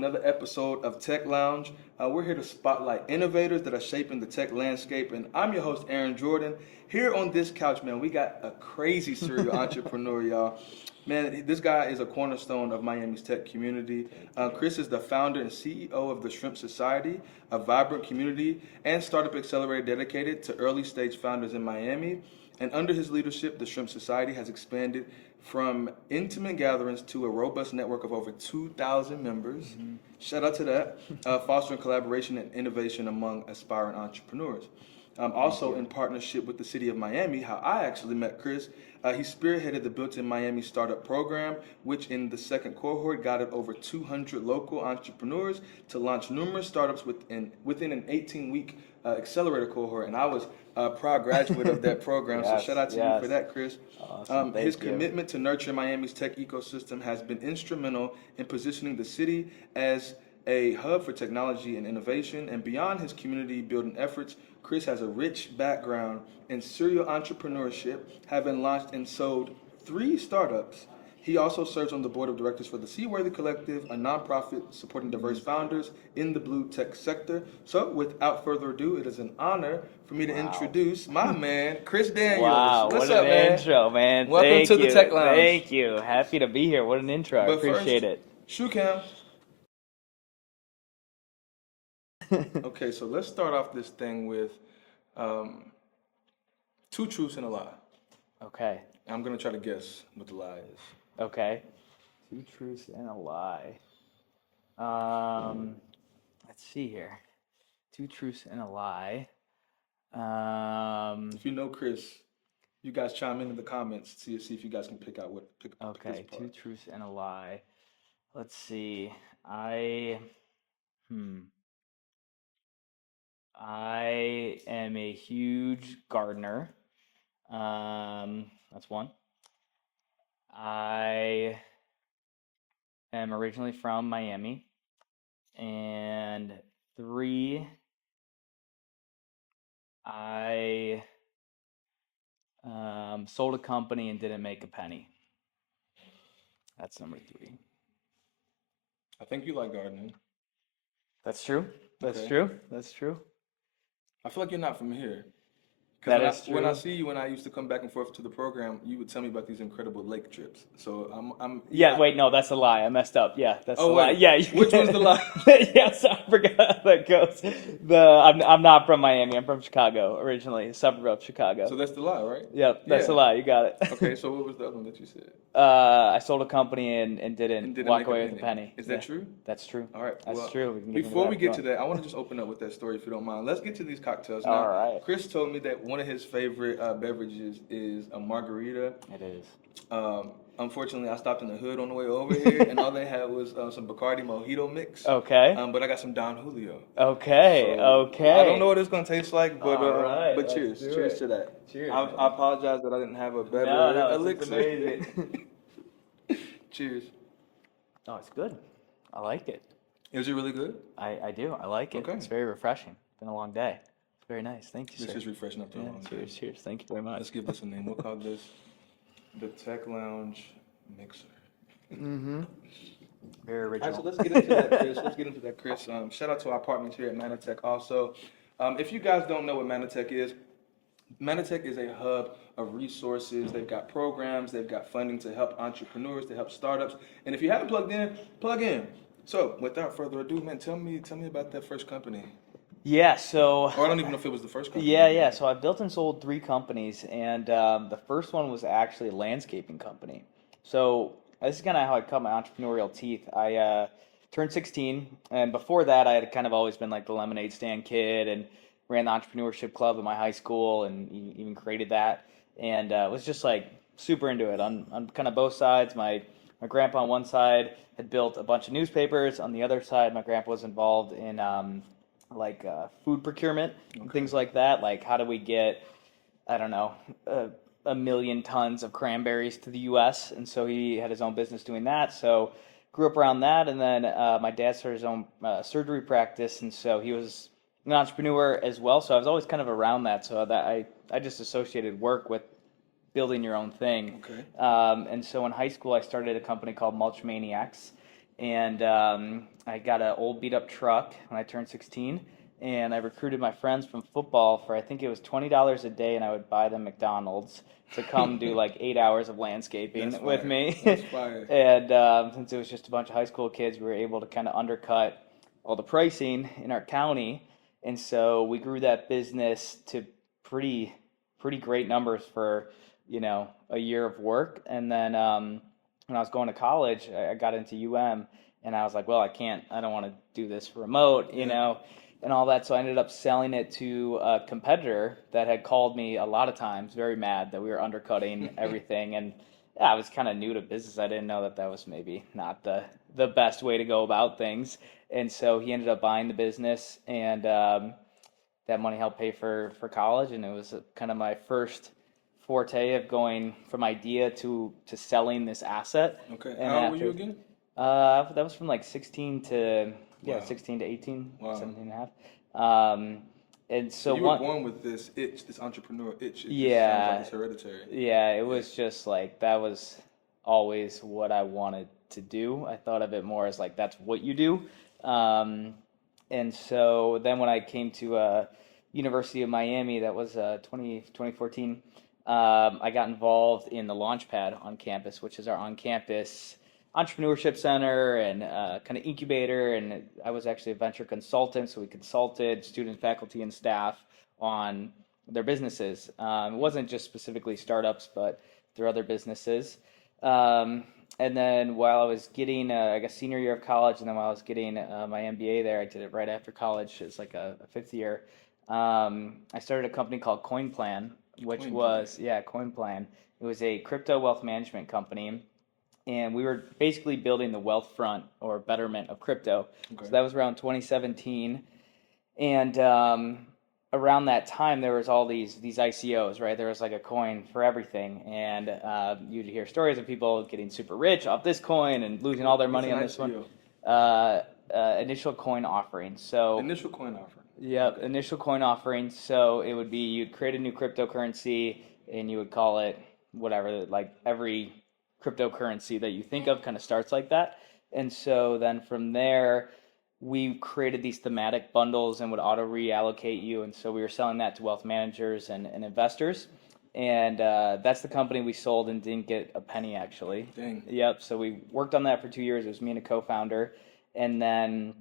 another episode of Tech Lounge. We're here to spotlight innovators that are shaping the tech landscape, and I'm your host, Aaron Jordan. Here on this couch, man, we got a crazy serial entrepreneur, y'all. Man, this guy is a cornerstone of Miami's tech community. Chris is the founder and CEO of the Shrimp Society, a vibrant community and startup accelerator dedicated to early stage founders in Miami. And under his leadership, the Shrimp Society has expanded from intimate gatherings to a robust network of over 2,000 members. Shout out to that, fostering collaboration and innovation among aspiring entrepreneurs. Also, in partnership with the city of Miami, how I actually met Chris, he spearheaded the Built in Miami startup program, which in the second cohort guided over 200 local entrepreneurs to launch numerous startups within an 18-week accelerator cohort. And I was a proud graduate of that program, so shout out to you for that, Chris. Awesome. His commitment to nurture Miami's tech ecosystem has been instrumental in positioning the city as a hub for technology and innovation. And beyond his community building efforts, Chris has a rich background in serial entrepreneurship, having launched and sold 3 startups. He also serves on the board of directors for the Seaworthy Collective, a nonprofit supporting diverse founders in the blue tech sector. So, without further ado, it is an honor for me to introduce my man, Chris Daniels. Wow, What's what up, an man? intro, man. Welcome Thank to the you. Tech Lounge. Thank you. Happy to be here. What an intro. I But appreciate first, it. Shoe cam. Okay, so let's start off this thing with 2 truths and a lie. Okay. I'm gonna try to guess what the lie is. Okay. 2 truths and a lie. Let's see here. 2 truths and a lie. If you know Chris, you guys chime in the comments to see if you guys can pick his Okay, part. 2 truths and a lie. Let's see. I am a huge gardener. That's one. I am originally from Miami. And 3, I sold a company and didn't make a penny. That's number 3. I think you like gardening. That's true. That's Okay. true. That's true. I feel like you're not from here. That Because is when I true. see you, when I used to come back and forth to the program, you would tell me about these incredible lake trips. So Yeah, wait, no, that's a lie. I messed up. Yeah, that's Oh, the lie. wait. Yeah, Which one's the lie? Yes, I forgot how that goes. I'm not from Miami. I'm from Chicago originally, a suburb of Chicago. So that's the lie, right? Yep, that's Yeah. a lie. You got it. Okay, so what was the other one that you said? I sold a company and didn't And didn't walk make away with a penny. Is that true? That's true. All right. That's Well, true. We can get into before that we if you get to want. that, I want to just open up with that story if you don't mind. Let's get to these cocktails now. All right. Chris told me that one of his favorite beverages is a margarita. It is. Unfortunately, I stopped in the hood on the way over here, and all they had was some Bacardi Mojito mix. Okay. But I got some Don Julio. Okay. So, Okay. I don't know what it's gonna taste like, but All right, but let's cheers, do cheers it. to that. Cheers. I apologize that I didn't have a better No, it's elixir. amazing. Cheers. Oh, it's good. I like it. Is it really good? I do. I like it. Okay. It's very refreshing. Been a long day. It's very nice. Thank you, This sir. is refreshing after a Yeah, long day. cheers. Cheers. Thank you very much. Let's give this a name. We'll call this the Tech Lounge Mixer. Mm-hmm. Very All right, original. so let's get into that, Chris. Shout out to our partners here at Manatech also. If you guys don't know what Manatech is a hub of resources. They've got programs, they've got funding to help entrepreneurs, to help startups. And if you haven't plugged in, plug in. So without further ado, man, tell me about that first company. Yeah. So. Or I don't even know if it was the first company. Yeah. So I've built and sold 3 companies, and the first one was actually a landscaping company. So this is kind of how I cut my entrepreneurial teeth. I turned 16, and before that, I had kind of always been like the lemonade stand kid, and ran the entrepreneurship club at my high school, and even created that, and was just like super into it on kind of both sides. My grandpa on one side had built a bunch of newspapers. On the other side, my grandpa was involved in food procurement and things like that. Like, how do we get, I don't know, a million tons of cranberries to the U.S. And so he had his own business doing that. So grew up around that, and then my dad started his own surgery practice, and so he was an entrepreneur as well. So I was always kind of around that. So that I just associated work with building your own thing. Okay. And so in high school, I started a company called Mulch Maniacs, and I got an old beat up truck when I turned 16, and I recruited my friends from football for I think it was $20 a day, and I would buy them McDonald's to come do like 8 hours of landscaping That's with fire. me. That's fire. And since it was just a bunch of high school kids, we were able to kind of undercut all the pricing in our county, and so we grew that business to pretty great numbers for a year of work. And then when I was going to college, I got into UM, and I was like, well, I don't want to do this remote, Yeah. and all that. So I ended up selling it to a competitor that had called me a lot of times, very mad that we were undercutting everything. And yeah, I was kind of new to business. I didn't know that that was maybe not the best way to go about things. And so he ended up buying the business, and that money helped pay for college. And it was kind of my first forte of going from idea to selling this asset. Okay. And How old were after you again? that was from like 16 to Wow. 16 to 18, Wow. 17 and a half. And So so you were one, born with this itch, this entrepreneur itch. It just sounds yeah, like it's hereditary. yeah, it was just like that was always what I wanted to do. I thought of it more as like that's what you do. Um, and so then when I came to University of Miami, that was 2014, I got involved in the Launchpad on campus, which is our on-campus entrepreneurship center and kind of incubator. And I was actually a venture consultant, so we consulted students, faculty, and staff on their businesses. It wasn't just specifically startups, but their other businesses. Um, and then while I was getting, I guess, senior year of college, and then while I was getting my MBA there, I did it right after college. It's like a fifth year. I started a company called CoinPlan, which Coin was, yeah, CoinPlan. It was a crypto wealth management company, and we were basically building the wealth front or betterment of crypto. Okay. So that was around 2017, and around that time there was all these ICOs, right? There was like a coin for everything, and you'd hear stories of people getting super rich off this coin and losing all their What's money an on this one. ICO? Initial coin offering. So Initial coin offering. yep, Okay. initial coin offering. So it would be you'd create a new cryptocurrency and you would call it whatever, like every cryptocurrency that you think of kind of starts like that. And so then from there, we created these thematic bundles and would auto reallocate you. And so we were selling that to wealth managers and investors. And that's the company we sold and didn't get a penny actually. Dang. Yep. So we worked on that for 2 years. It was me and a co-founder. And then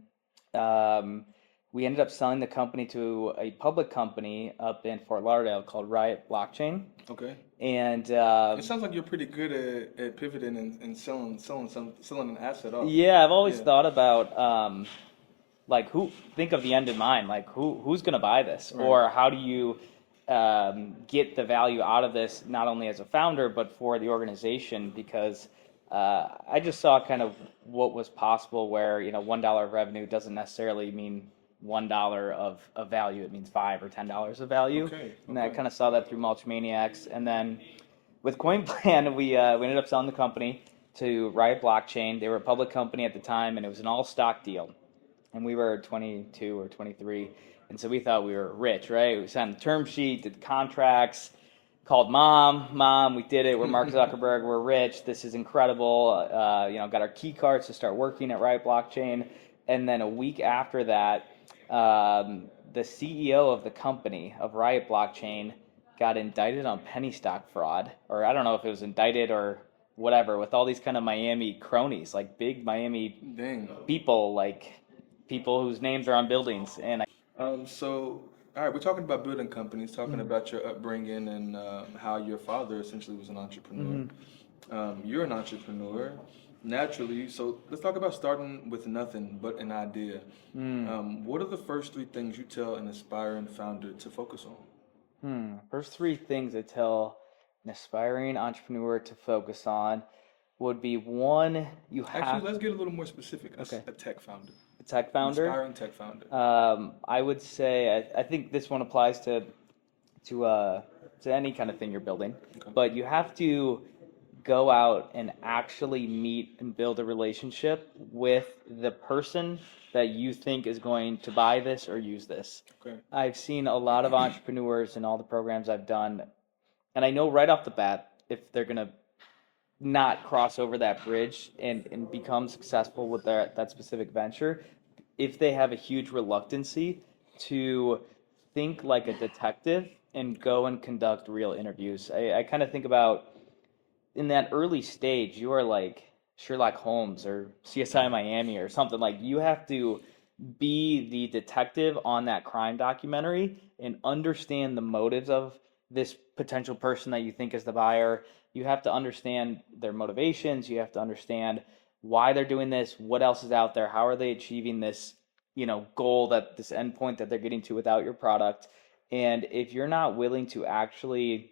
um, we ended up selling the company to a public company up in Fort Lauderdale called Riot Blockchain. Okay. And It sounds like you're pretty good at pivoting and selling an asset off. yeah, I've always Yeah. thought about like who think of the end in mind, like who's gonna buy this, Right. or how do you get the value out of this, not only as a founder but for the organization, because I just saw kind of what was possible, where $1 of revenue doesn't necessarily mean $1 of value. It means $5 or $10 of value. Okay. And I Okay. kind of saw that through Mulch Maniacs. And then with CoinPlan, we ended up selling the company to Riot Blockchain. They were a public company at the time, and it was an all stock deal. And we were 22 or 23, and so we thought we were rich, right? We signed the term sheet, did the contracts, called mom, we did it. We're Mark Zuckerberg, we're rich. This is incredible. Got our key cards to start working at Riot Blockchain, and then a week after that, the CEO of the company of Riot Blockchain got indicted on penny stock fraud, or I don't know if it was indicted or whatever, with all these kind of Miami cronies, like big Miami Dang. people, like people whose names are on buildings. And So, all right, we're talking about building companies, talking about your upbringing and how your father essentially was an entrepreneur. You're an entrepreneur naturally. So let's talk about starting with nothing but an idea. What are the first three things you tell an aspiring founder to focus on? First three things I tell an aspiring entrepreneur to focus on would be: one, you have Actually, let's get a little more specific. Okay. A tech founder, a tech an founder. aspiring tech founder. I would say I think this one applies to any kind of thing you're building, Okay. but you have to go out and actually meet and build a relationship with the person that you think is going to buy this or use this. Okay. I've seen a lot of entrepreneurs in all the programs I've done, and I know right off the bat if they're going to not cross over that bridge and become successful with that specific venture if they have a huge reluctancy to think like a detective and go and conduct real interviews. I kind of think about in that early stage, you are like Sherlock Holmes or CSI Miami or something. Like you have to be the detective on that crime documentary and understand the motives of this potential person that you think is the buyer. You have to understand their motivations. You have to understand why they're doing this, what else is out there, how are they achieving this, goal, that this endpoint that they're getting to without your product. And if you're not willing to actually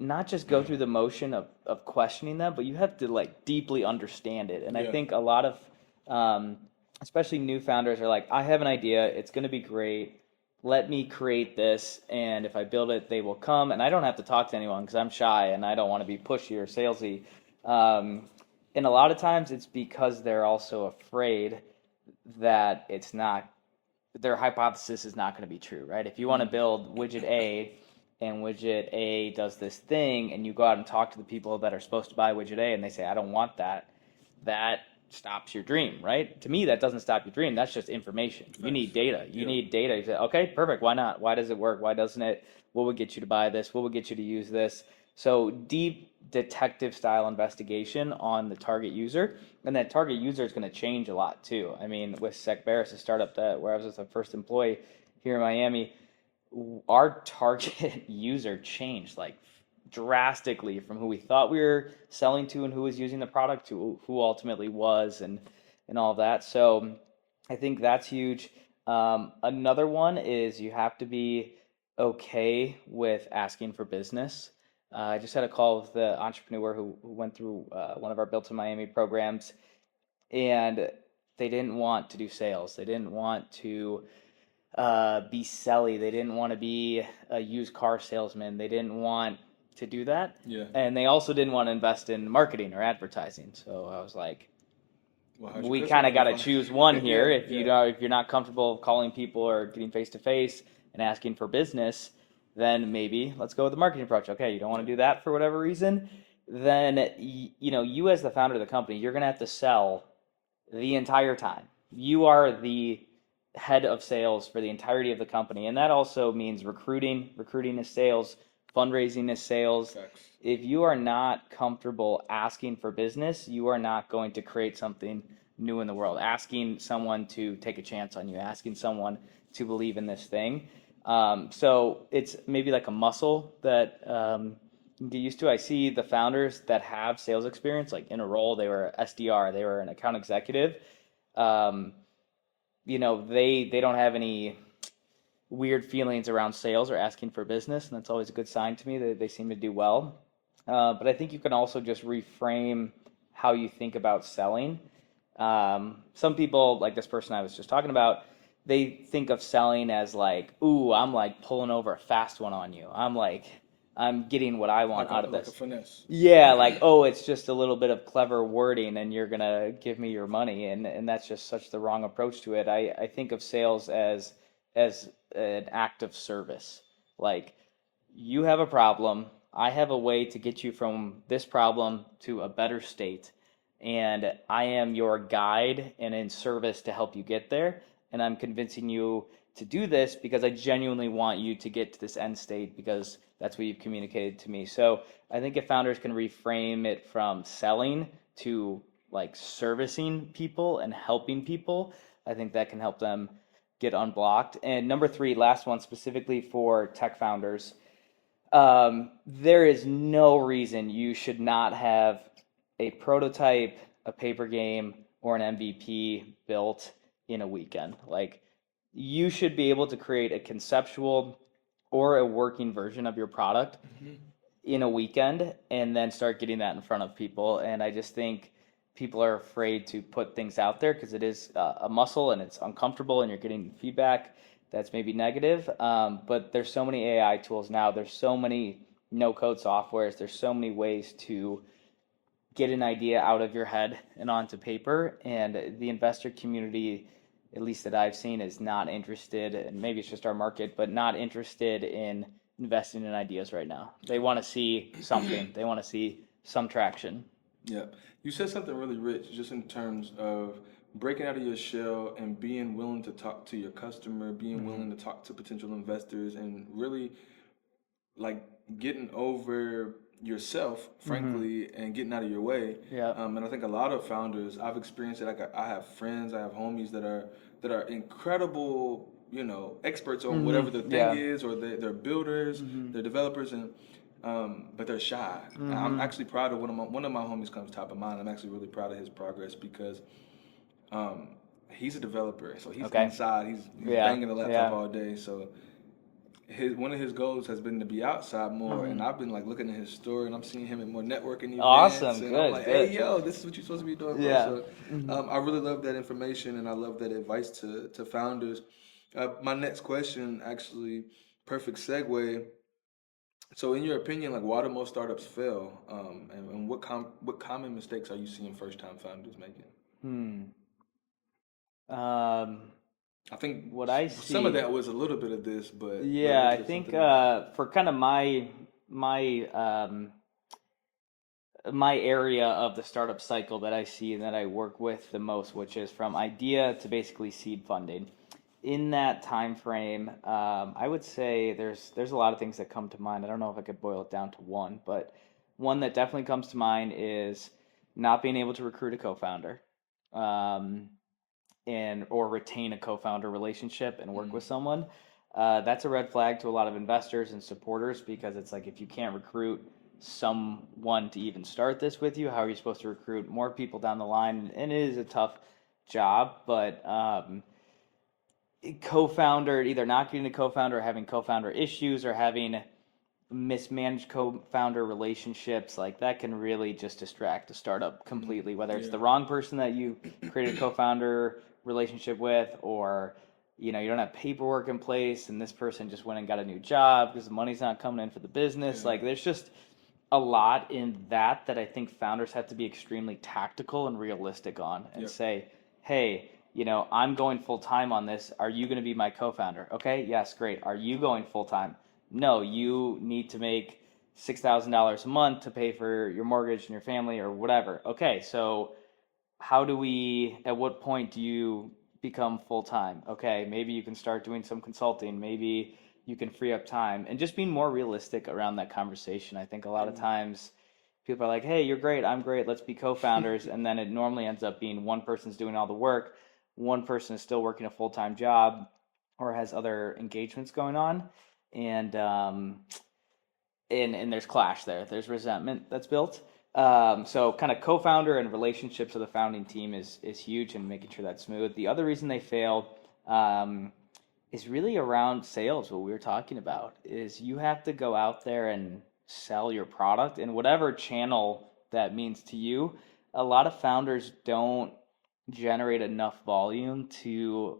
not just go through the motion of questioning them, but you have to like deeply understand it. And I Yeah. think a lot of, especially new founders, are like, I have an idea, it's going to be great. Let me create this, and if I build it, they will come. And I don't have to talk to anyone because I'm shy and I don't want to be pushy or salesy. And a lot of times it's because they're also afraid that it's not their hypothesis is not going to be true, right? If you want to build widget A and widget A does this thing and you go out and talk to the people that are supposed to buy widget A and they say, I don't want that, that stops your dream, right? To me, that doesn't stop your dream. That's just information. You need data. You need data. You say, okay, perfect. Why not? Why does it work? Why doesn't it? What would get you to buy this? What would get you to use this? So deep detective style investigation on the target user, and that target user is going to change a lot too. I mean, with Secveris, a startup where I was the first employee here in Miami, our target user changed like drastically from who we thought we were selling to and who was using the product to who ultimately was, and all of that. So I think that's huge. Another one is you have to be okay with asking for business. I just had a call with the entrepreneur who went through one of our Built in Miami programs, and they didn't want to do sales. They didn't want to be selly. They didn't want to be a used car salesman. They didn't want to do that. Yeah. And they also didn't want to invest in marketing or advertising. So I was like, Well, we kind of got to choose one here. If if you're not comfortable calling people or getting face to face and asking for business, then maybe let's go with the marketing approach. Okay, you don't want to do that for whatever reason, then you as the founder of the company, you're gonna have to sell the entire time. You are the head of sales for the entirety of the company, and that also means recruiting. Recruiting is sales. Fundraising is sales. Facts. If you are not comfortable asking for business, you are not going to create something new in the world. Asking someone to take a chance on you, asking someone to believe in this thing. So it's maybe like a muscle that you get used to. I see the founders that have sales experience, like in a role, they were SDR, they were an account executive. They don't have any weird feelings around sales or asking for business, and that's always a good sign to me that they seem to do well. But I think you can also just reframe how you think about selling. Some people, like this person I was just talking about, they think of selling as like, ooh, I'm like pulling over a fast one on you. I'm getting what I want out of this. Like a finesse. Yeah, like, oh, it's just a little bit of clever wording and you're gonna give me your money, and that's just such the wrong approach to it. I think of sales as an act of service. Like, you have a problem, I have a way to get you from this problem to a better state, and I am your guide and in service to help you get there, and I'm convincing you to do this because I genuinely want you to get to this end state because that's what you've communicated to me. So I think if founders can reframe it from selling to like servicing people and helping people, I think that can help them get unblocked. And number three, last one specifically for tech founders, there is no reason you should not have a prototype, a paper game, or an MVP built in a weekend. Like, you should be able to create a conceptual or a working version of your product in a weekend and then start getting that in front of people. And I just think people are afraid to put things out there because it is a muscle and it's uncomfortable and you're getting feedback that's maybe negative. But there's so many AI tools now. There's so many no-code softwares. There's so many ways to get an idea out of your head and onto paper. And the investor community, at least that I've seen, is not interested, and maybe it's just our market, but not interested in investing in ideas right now. They want to see something. They want to see some traction. Yeah. You said something really rich just in terms of breaking out of your shell and being willing to talk to your customer, being Mm-hmm. willing to talk to potential investors, and really like getting over yourself, Mm-hmm. frankly, and getting out of your way. Yeah. And I think a lot of founders, I've experienced it. Like I have friends, I have homies that are incredible, experts on whatever their Mm-hmm. thing Yeah. is, or they're builders, Mm-hmm. they're developers, and but they're shy. And I'm Mm-hmm. actually proud of one of my homies comes top of mind. I'm actually really proud of his progress because um, he's a developer, so he's Okay. inside. He's Yeah. banging the laptop Yeah. all day. So his one of his goals has been to be outside more, Mm-hmm. and I've been like looking at his story, and I'm seeing him at more networking events, Awesome. and I'm Good. like, hey, Good. yo, this is what you're supposed to be doing, bro. Yeah. So Mm-hmm. I really love that information, and I love that advice to founders. My next question, actually, perfect segue. So, in your opinion, like, why do most startups fail, and what common mistakes are you seeing first time founders making? Hmm. Um, I think what I some of see. that was a little bit of this, but I'd Yeah, love I to get think something else. for kind of my area of the startup cycle that I see and that I work with the most, which is from idea to basically seed funding. In that time frame, I would say there's a lot of things that come to mind. I don't know if I could boil it down to one, but one that definitely comes to mind is not being able to recruit a co-founder, um, and or retain a co-founder relationship and work Mm, with someone. That's a red flag to a lot of investors and supporters because it's like if you can't recruit someone to even start this with you, how are you supposed to recruit more people down the line? And it is a tough job, but co-founder either not getting a co-founder or having co-founder issues or having mismanaged co-founder relationships like that can really just distract a startup mm, completely, whether it's yeah, the wrong person that you created a co-founder relationship with, or you don't have paperwork in place and this person just went and got a new job because the money's not coming in for the business. yeah, Like there's just a lot in that I think founders have to be extremely tactical and realistic on and yep, say, hey, I'm going full time on this. Are you going to be my co-founder? Okay, yes, great. Are you going full time? No, you need to make $6,000 a month to pay for your mortgage and your family or whatever. Okay, so at what point do you become full time? Okay, maybe you can start doing some consulting. Maybe you can free up time and just being more realistic around that conversation. I think a lot of times people are like, hey, you're great, I'm great, let's be co founders. And then it normally ends up being one person's doing all the work, one person is still working a full time job or has other engagements going on. And and there's clash there. There's resentment that's built. So kind of co-founder and relationships of the founding team is huge and making sure that's smooth. The other reason they fail um, is really around sales. What we were talking about is you have to go out there and sell your product in whatever channel that means to you. A lot of founders don't generate enough volume to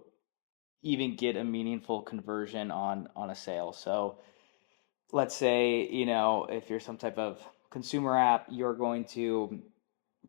even get a meaningful conversion on a sale. So let's say, if you're some type of consumer app, you're going to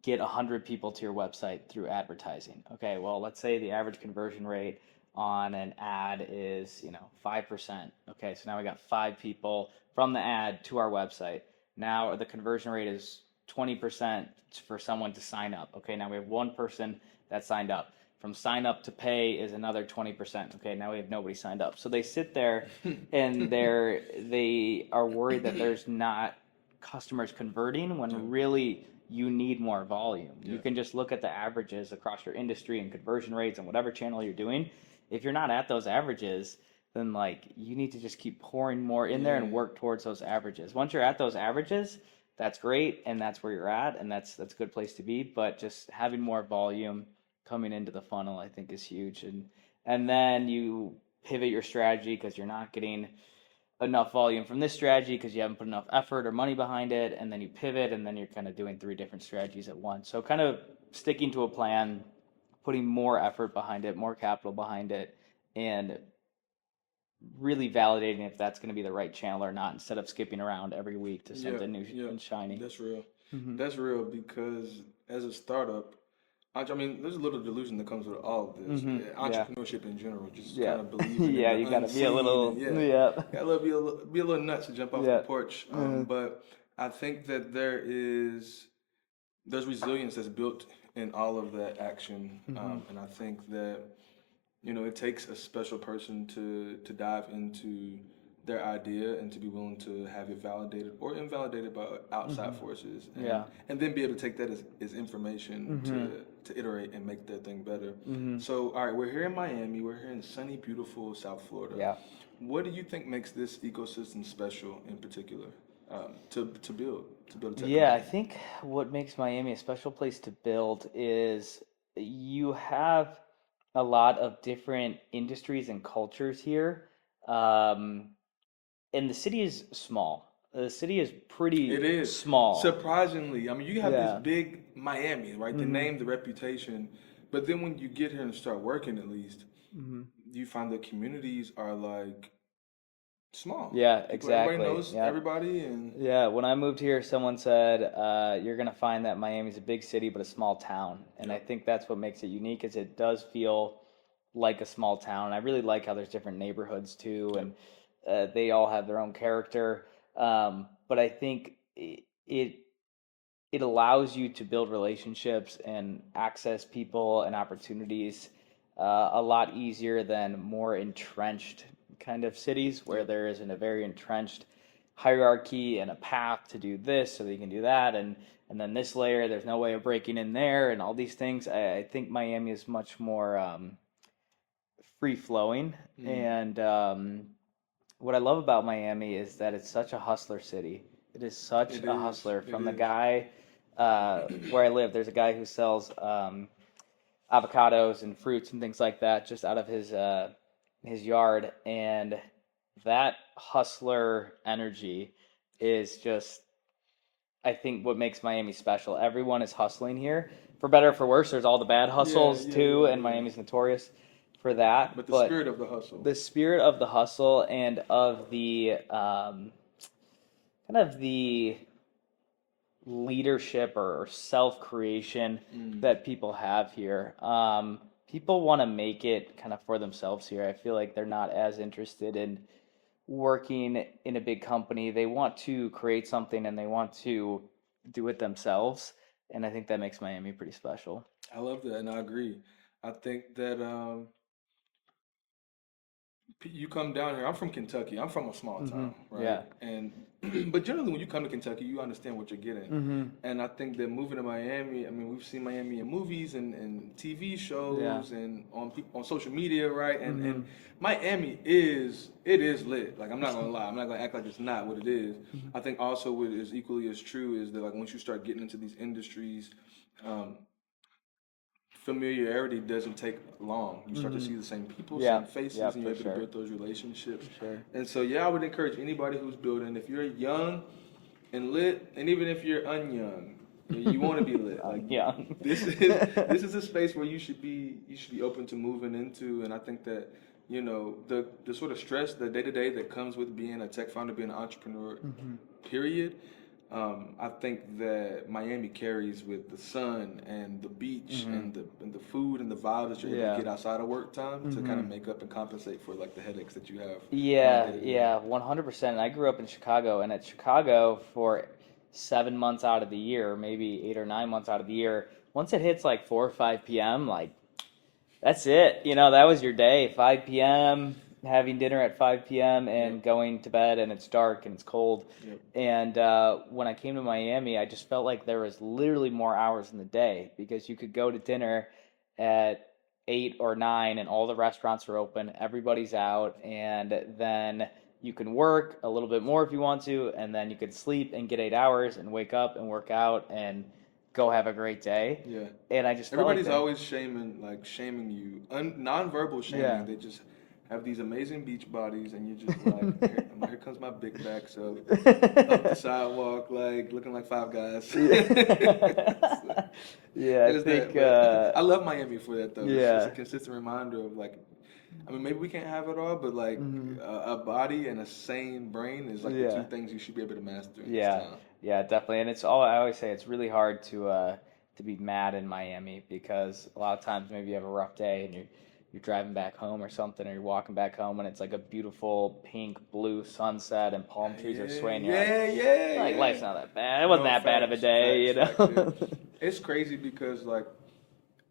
get 100 people to your website through advertising. Okay, well, let's say the average conversion rate on an ad is, 5%. Okay, so now we got 5 people from the ad to our website. Now the conversion rate is 20% for someone to sign up. Okay, now we have one person that signed up. From sign up to pay is another 20%. Okay, now we have nobody signed up. So they sit there and they are worried that there's not customers converting yeah, when really you need more volume. yeah, You can just look at the averages across your industry and conversion rates and whatever channel you're doing. If you're not at those averages, then like you need to just keep pouring more in there and yeah, work towards those averages. Once you're at those averages, that's great and that's where you're at and that's a good place to be, but just having more volume coming into the funnel I think is huge, and then you pivot your strategy because you're not getting enough volume from this strategy because you haven't put enough effort or money behind it, and then you pivot and then you're kind of doing three different strategies at once. So kind of sticking to a plan, putting more effort behind it, more capital behind it, and really validating if that's going to be the right channel or not instead of skipping around every week to yeah, something new yeah. and shiny. That's real. Mm-hmm. That's real because as a startup, I mean, there's a little delusion that comes with all of this. Mm-hmm. Yeah. Entrepreneurship in general, just Yeah. kind of believing in Yeah, the you gotta be a unseen, and little, yeah, yeah. gotta be a little nuts to jump off the Yeah. porch. Uh, But I think that there's resilience that's built in all of that action, Hmm. and I think that it takes a special person to dive into their idea and to be willing to have it validated or invalidated by outside Hmm. forces, Yeah. and then be able to take that as information Hmm. to iterate and make their thing better. Hmm. So, all right, we're here in Miami. We're here in sunny, beautiful South Florida. Yeah. What do you think makes this ecosystem special in particular, to build a tech Yeah, I company? think what makes Miami a special place to build is you have a lot of different industries and cultures here. Um, and the city is small. The city is pretty It is small. surprisingly. I mean, you have this Yeah. big Miami, right? The Hmm. name, the reputation, but then when you get here and start working, at least Hmm. you find the communities are like small. Yeah, Everybody exactly. knows Yeah. everybody, and Yeah, when I moved here, someone said, "You're gonna find that Miami's a big city but a small town," and I yep, think that's what makes it unique. Is it does feel like a small town. I really like how there's different neighborhoods too, yep. and they all have their own character. But I think it allows you to build relationships and access people and opportunities a lot easier than more entrenched kind of cities where Yep. there isn't a very entrenched hierarchy and a path to do this so that you can do that and then this layer there's no way of breaking in there and all these things. I think Miami is much more free flowing Mm. and what I love about Miami is that it's such a hustler city. It is such It a is. hustler. It From the is. guy where I live, there's a guy who sells avocados and fruits and things like that just out of his yard, and that hustler energy is just I think what makes Miami special. Everyone is hustling here, for better or for worse. There's all the bad Yeah, hustles yeah, too, yeah, and yeah. Miami's notorious for that. But the But spirit of the hustle. the spirit of the hustle and of the kind of the leadership or self creation Mm. that people have here. People want to make it kind of for themselves here. I feel like they're not as interested in working in a big company. They want to create something and they want to do it themselves. And I think that makes Miami pretty special. I love that, and I agree. I think that you come down here. I'm from Kentucky. I'm from a small Hmm. town, right? Yeah. And but generally, when you come to Kentucky, you understand what you're getting. Hmm. And I think that moving to Miami, I mean, we've seen Miami in movies and TV Yeah. shows and on social media, right? And Hmm. Miami is lit. Like I'm not gonna lie, I'm not gonna act like it's not what it is. I think also what is equally as true is that like once you start getting into these industries, um, familiarity doesn't take long. You start to Hmm. see the same people, Yeah. same Yeah, faces, and you're for able to sure. build those relationships. For sure. And so, yeah, I would encourage anybody who's building, if you're young and lit, and even if you're unyoung, you want to be lit. Like I'm young. this is this is a space where you should be open to moving into. And I think that the sort of stress, the day to day that comes with being a tech founder, being an entrepreneur, Hmm. period. I think that Miami carries with the sun and the beach Hmm. and the food and the vibes that you're able to Yeah. get outside of work time to kind Hmm. of make up and compensate for like the headaches that you have Yeah, day to day. yeah, 100%. I grew up in Chicago, and at Chicago for 7 months out of the year, maybe 8 or 9 months out of the year, once it hits like 4 or 5 p.m., like that's it. That was your day. 5 p.m., having dinner at 5 p.m., Yep, and going to bed, and it's dark and it's cold. yep. And when I came to Miami, I just felt like there was literally more hours in the day because you could go to dinner at 8 or 9, and all the restaurants are open, everybody's out, and then you can work a little bit more if you want to, and then you could sleep and get 8 hours and wake up and work out and go have a great day. Yeah. And I just felt like Everybody's that. always shaming you, non-verbal Yeah. shaming. They just have these amazing beach bodies, and you're just like, here comes my big back, so up the sidewalk, like looking like five guys. Yeah. Yeah, I There's that, think but I love Miami for that though. It's a yeah. consistent reminder of like, I mean, maybe we can't have it all, but like Hmm. a body and a sane brain is like the two Yeah. things you should be able to master in this Yeah. town. Yeah, definitely. And it's all I always say it's really hard to be mad in Miami because a lot of times maybe you have a rough day and you're driving back home or something, or you're walking back home, and it's like a beautiful pink, blue sunset, and palm trees are swaying. You're like life's not that bad. It wasn't that bad of a day, Facts, yeah. It's crazy because like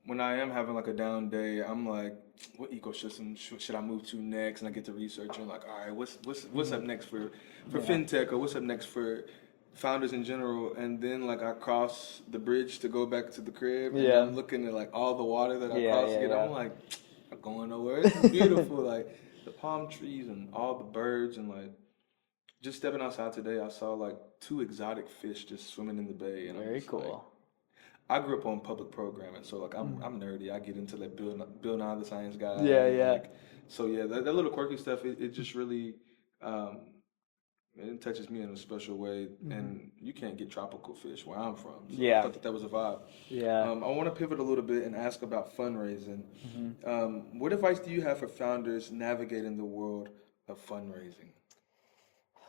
when I am having like a down day, I'm like, what ecosystem should I move to next? And I get to researching like, all right, what's up next for fintech, or what's up next for founders in general? And then like I cross the bridge to go back to the crib, and I'm looking at like all the water that I crossed to get. I'm like, I'm going nowhere. It's beautiful, like the palm trees and all the birds, and like just stepping outside today, I saw like 2 exotic fish just swimming in the bay. And Very cool. I grew up on public programming, so like I'm nerdy. I get into like Bill Nye the Science Guy. Like, so yeah, that little quirky stuff, it just really it touches me in a special way. And you can't get tropical fish where I'm from. So I thought that was a vibe. I want to pivot a little bit and ask about fundraising. What advice do you have for founders navigating the world of fundraising?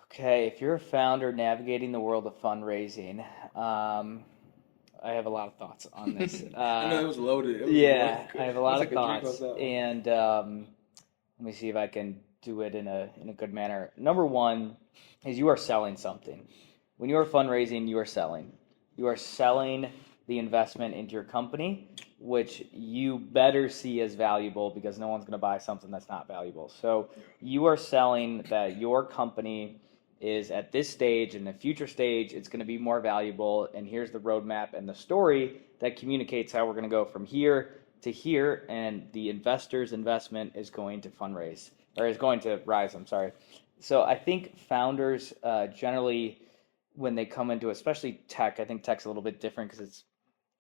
Okay, if you're a founder navigating the world of fundraising, I have a lot of thoughts on this. I know it was loaded. I have a lot of thoughts, and let me see if I can do it in a good manner. Number one is you are selling something. When you are fundraising, you are selling. You are selling the investment into your company, which you better see as valuable because no one's going to buy something that's not valuable. So you are selling that your company is at this stage, and the future stage, it's going to be more valuable, and here's the roadmap and the story that communicates how we're going to go from here to here, and the investor's investment is going to fundraise, or is going to rise, So I think founders generally, when they come into, especially tech, I think tech's a little bit different because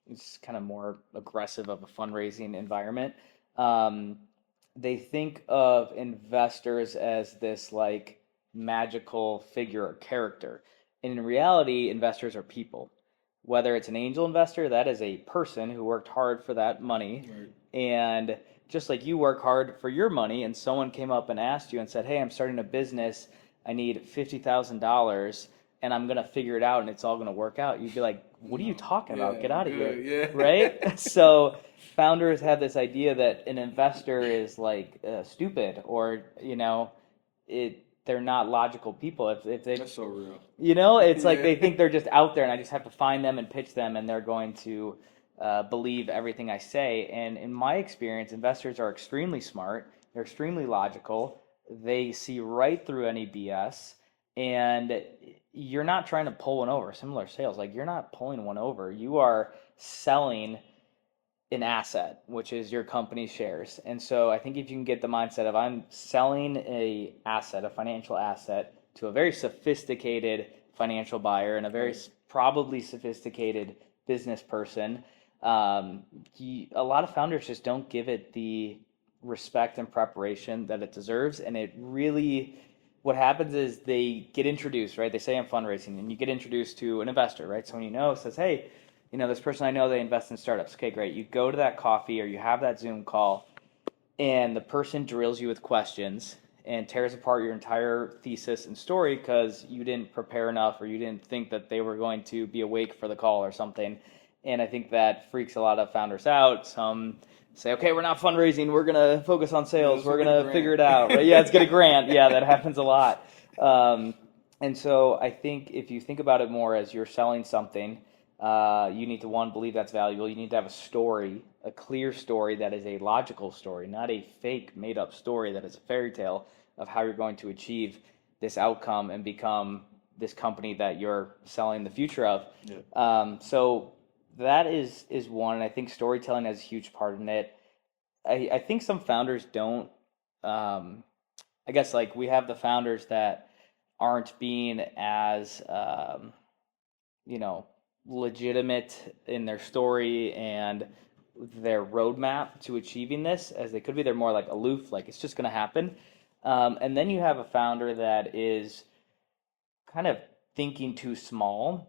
it's kind of more aggressive of a fundraising environment. They think of investors as this like magical figure or character. And in reality, investors are people. Whether it's an angel investor, that is a person who worked hard for that money. Right. And just like you work hard for your money, and someone came up and asked you and said, hey, I'm starting a business, I need $50,000, and I'm going to figure it out and it's all going to work out. You'd be like, what are you talking about? Get out of here. Right? So founders have this idea that an investor is like stupid, or, they're not logical people. If they, that's so real. It's like they think they're just out there, and I just have to find them and pitch them, and they're going to believe everything I say. And in my experience, investors are extremely smart. They're extremely logical. They see right through any BS, and you're not trying to pull one over. Similar sales, like you're not pulling one over. You are selling an asset, which is your company's shares. And so I think if you can get the mindset of I'm selling a financial asset to a very sophisticated financial buyer and a very probably sophisticated business person, a lot of founders just don't give it the respect and preparation that it deserves. And it really, what happens is they get introduced, right? They say I'm fundraising, and you get introduced to an investor, right? Someone says, hey, this person I know, they invest in startups. Okay, great. You go to that coffee or you have that Zoom call, and the person drills you with questions and tears apart your entire thesis and story because you didn't prepare enough, or you didn't think that they were going to be awake for the call or something. And I think that freaks a lot of founders out. Some say, okay, we're not fundraising. We're going to focus on sales. We're going to figure it out. Right? Yeah, let's get a grant. Yeah, that happens a lot. And so I think if you think about it more as you're selling something, you need to, one, believe that's valuable. You need to have a story, a clear story that is a logical story, not a fake made-up story that is a fairy tale of how you're going to achieve this outcome and become this company that you're selling the future of. Yeah. So that is one, and I think storytelling has a huge part in it. I think some founders don't, I guess like we have the founders that aren't being as, legitimate in their story and their roadmap to achieving this as they could be. They're more like aloof, like it's just going to happen. And then you have a founder that is kind of thinking too small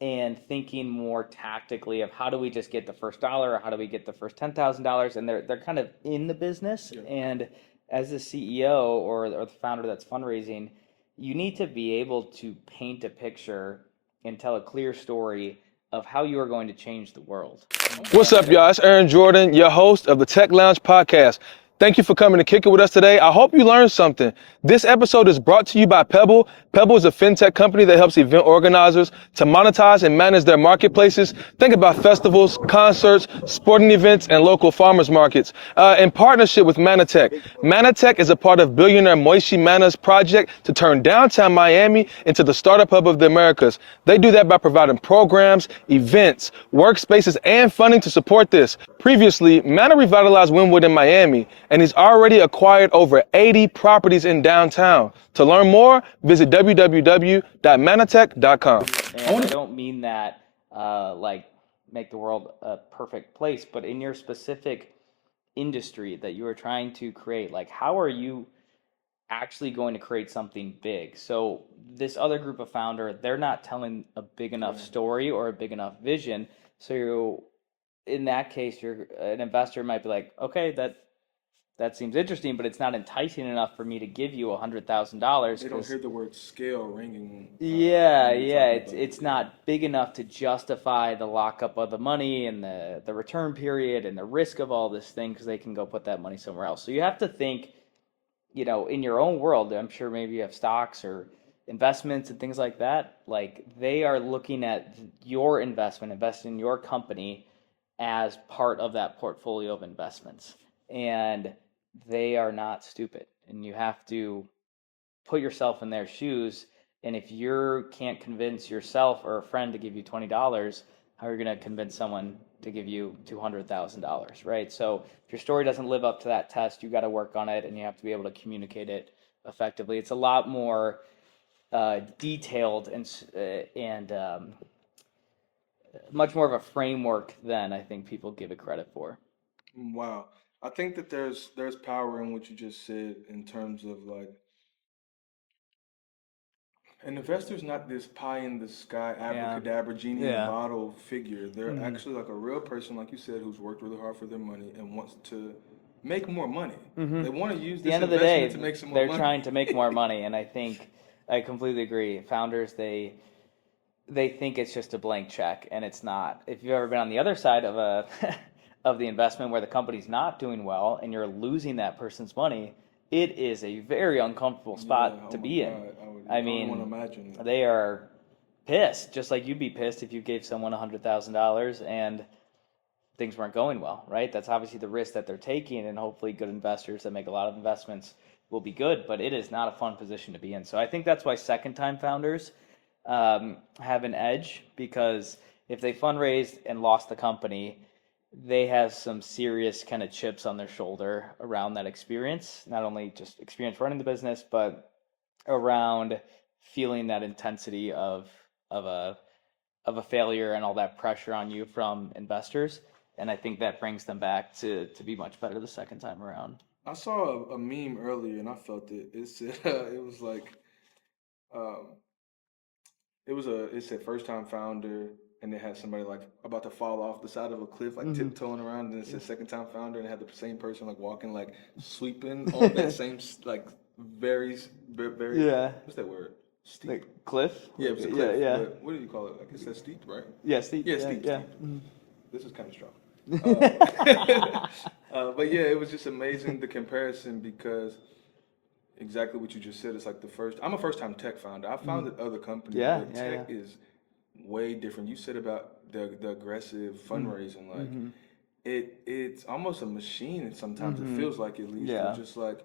and thinking more tactically of how do we just get the first dollar, or how do we get the first $10,000, and they're kind of in the business. Yeah. And as the CEO or the founder that's fundraising, you need to be able to paint a picture and tell a clear story of how you are going to change the world. What's up, y'all? It's Aaron Jordan, your host of the Tech Lounge podcast. Thank you for coming to kick it with us today. I hope you learned something. This episode is brought to you by Pebble. Pebble is a fintech company that helps event organizers to monetize and manage their marketplaces. Think about festivals, concerts, sporting events, and local farmers markets. In partnership with Manatech. Manatech is a part of billionaire Moishi Mana's project to turn downtown Miami into the startup hub of the Americas. They do that by providing programs, events, workspaces, and funding to support this. Previously, Mana revitalized Wynwood in Miami, and he's already acquired over 80 properties in downtown. To learn more, visit www.manatech.com. And I don't mean that like make the world a perfect place, but in your specific industry that you are trying to create, like how are you actually going to create something big? So this other group of founder, they're not telling a big enough story or a big enough vision. So in that case, an investor might be like, okay, that seems interesting, but it's not enticing enough for me to give you $100,000. They don't hear the word scale ringing. Yeah, when you're talking about it's not big enough to justify the lockup of the money and the return period and the risk of all this thing, because they can go put that money somewhere else. So you have to think, in your own world. I'm sure maybe you have stocks or investments and things like that. Like they are looking at your investment, investing in your company as part of that portfolio of investments, and they are not stupid. And you have to put yourself in their shoes. And if you can't convince yourself or a friend to give you $20, how are you going to convince someone to give you $200,000, right? So if your story doesn't live up to that test, you got to work on it, and you have to be able to communicate it effectively. It's a lot more detailed and much more of a framework than I think people give it credit for. Wow. I think that there's power in what you just said in terms of like an investor's not this pie in the sky abracadabra genie in a bottle figure. They're actually like a real person, like you said, who's worked really hard for their money and wants to make more money. They want to use At this the end of the day, investment to make some more they're money. trying to make more money, and I think I completely agree. Founders, they think it's just a blank check, and it's not. If you've ever been on the other side of a of the investment where the company's not doing well and you're losing that person's money, it is a very uncomfortable spot to be in. I mean, want to imagine. they are pissed, just like you'd be pissed if you gave someone $100,000 and things weren't going well, right? That's obviously the risk that they're taking, and hopefully good investors that make a lot of investments will be good, but it is not a fun position to be in. So I think that's why second-time founders have an edge, because if they fundraised and lost the company, they have some serious kind of chips on their shoulder around that experience, not only just experience running the business, but around feeling that intensity of a failure and all that pressure on you from investors. And I think that brings them back to be much better the second time around. I saw a meme earlier and I felt it. It said it was like um, it said first time founder, and it had somebody like about to fall off the side of a cliff, like tiptoeing around, and it said second time founder, and it had the same person like walking, like sweeping on that same like very what's that word? Steep. Like cliff? Yeah, it was a cliff. Yeah. What do you call it? Like it said steep, right? Yeah, steep. Yeah, steep. Yeah. This is kind of strong. But yeah, it was just amazing the comparison, because exactly what you just said. It's like I'm a first time tech founder. I founded other companies, but tech is way different. You said about the aggressive fundraising, like it's almost a machine, and sometimes it feels like, at least. It's just like,